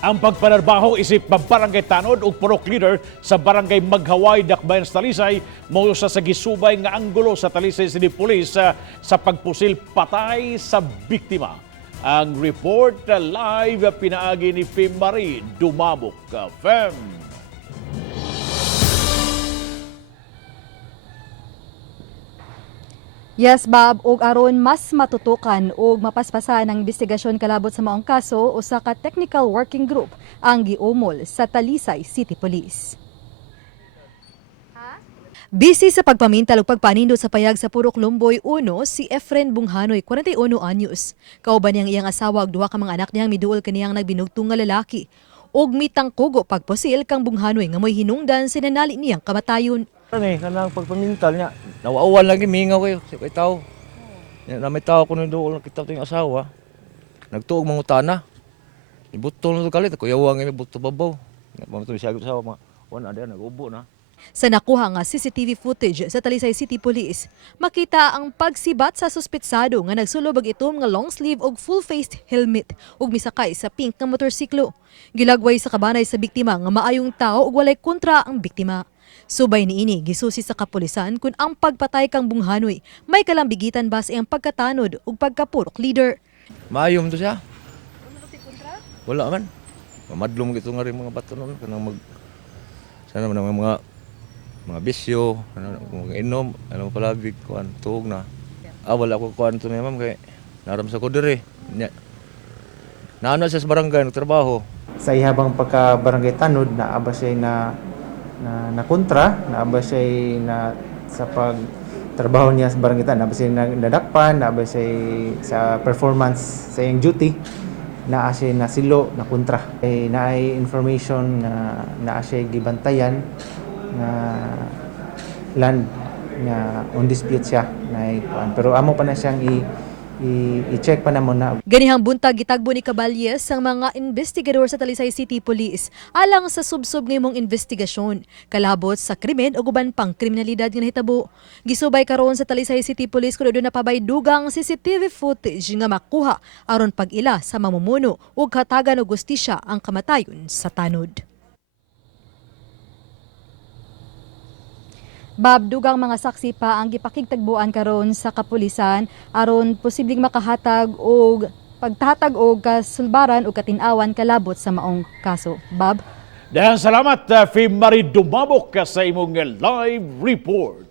Ang pagpanarbaho isip barangay Tanod ug purok leader sa barangay Maghaway, Dakbayan sa Talisay mo sa gisubay nga anggulo sa Talisay City Police sa pagpusil patay sa biktima. Ang report live pinaagi ni Fem Marie Dumabok. Fem. Yes, Bob, ug aron mas matutukan ug mapaspasan ang investigasyon kalabot sa maong kaso, usa ka technical working group ang giumol sa Talisay City Police. Busy sa pagpamintal ug pagpanindot sa payag sa Purok Lumboy 1 si Efren Bunghanoy, 41 anyos. Kauban niyang iyang asawa ug duha ka mga anak niyang miduol kaniyang nagbinugtong nga lalaki. Og mitangkugo pagpusil kang Bunghanoy nga moy hinungdan sinanali niyang kamatayon. Kanang pagpamintal niya, nawauwan lagi mingaw kayo sa kay tao. Na may tao ko nung doon kita yung asawa. Nagtuog mga utana. Ibutol na kalit, kuyawang ini buto babaw. Mamito siya sa mga wana ada nagubo na. Sa nakuha nga CCTV footage sa Talisay City Police, makita ang pagsibat sa suspetsado nga nagsulobag itom nga long sleeve og full-faced helmet ug misakay sa pink nga motorsiklo. Gilagway sa kabanay sa biktima nga maayong tao ug walay kontra ang biktima. Subay niini gisusi sa kapulisan kung ang pagpatay kang Bunghanoy may kalambigitan ba sa iyang pagkatanod ug pagkapurok leader. Maayom to siya. Wala man. Mamadlom gito nga rin mga bato noon kanang sana man mga bisyo, mga inom, alam mo palagi kuan tuog na. Wala ko kuan to ni ma'am kay naram sa ko dire. Naano siya sa barangay nagtrabaho. Sa ihabang pagka-barangay Tanod, naaba siya na kontra, naaba siya na sa pagtrabaho niya sa barangay Tanod, naaba siya nadakpan, naaba siya sa performance sa iyang duty, naa siya na silo, na kontra. Naay information na naa siya gibantayan na land na on dispute siya pero amo pa na siyang i-check pa na muna. Ganihang buntag gitagbo ni Caballes ang mga investigador sa Talisay City Police alang sa subsob nimong investigasyon kalabot sa krimen o guban pang kriminalidad nga nahitabo. Gisubay karon sa Talisay City Police kuno na pabay dugang CCTV footage nga makuha aron pag-ila sa mamumuno ug hatagan og gustisya ang kamatayon sa tanod. Bob, dugang mga saksi pa ang gipakigtagbuan karon sa kapulisan aron posibleng makahatag og pagtatag og kasulbaran o katin-awan kalabot sa maong kaso. Bob? Dahil salamat Fem Marie Dumabok sa imong live report.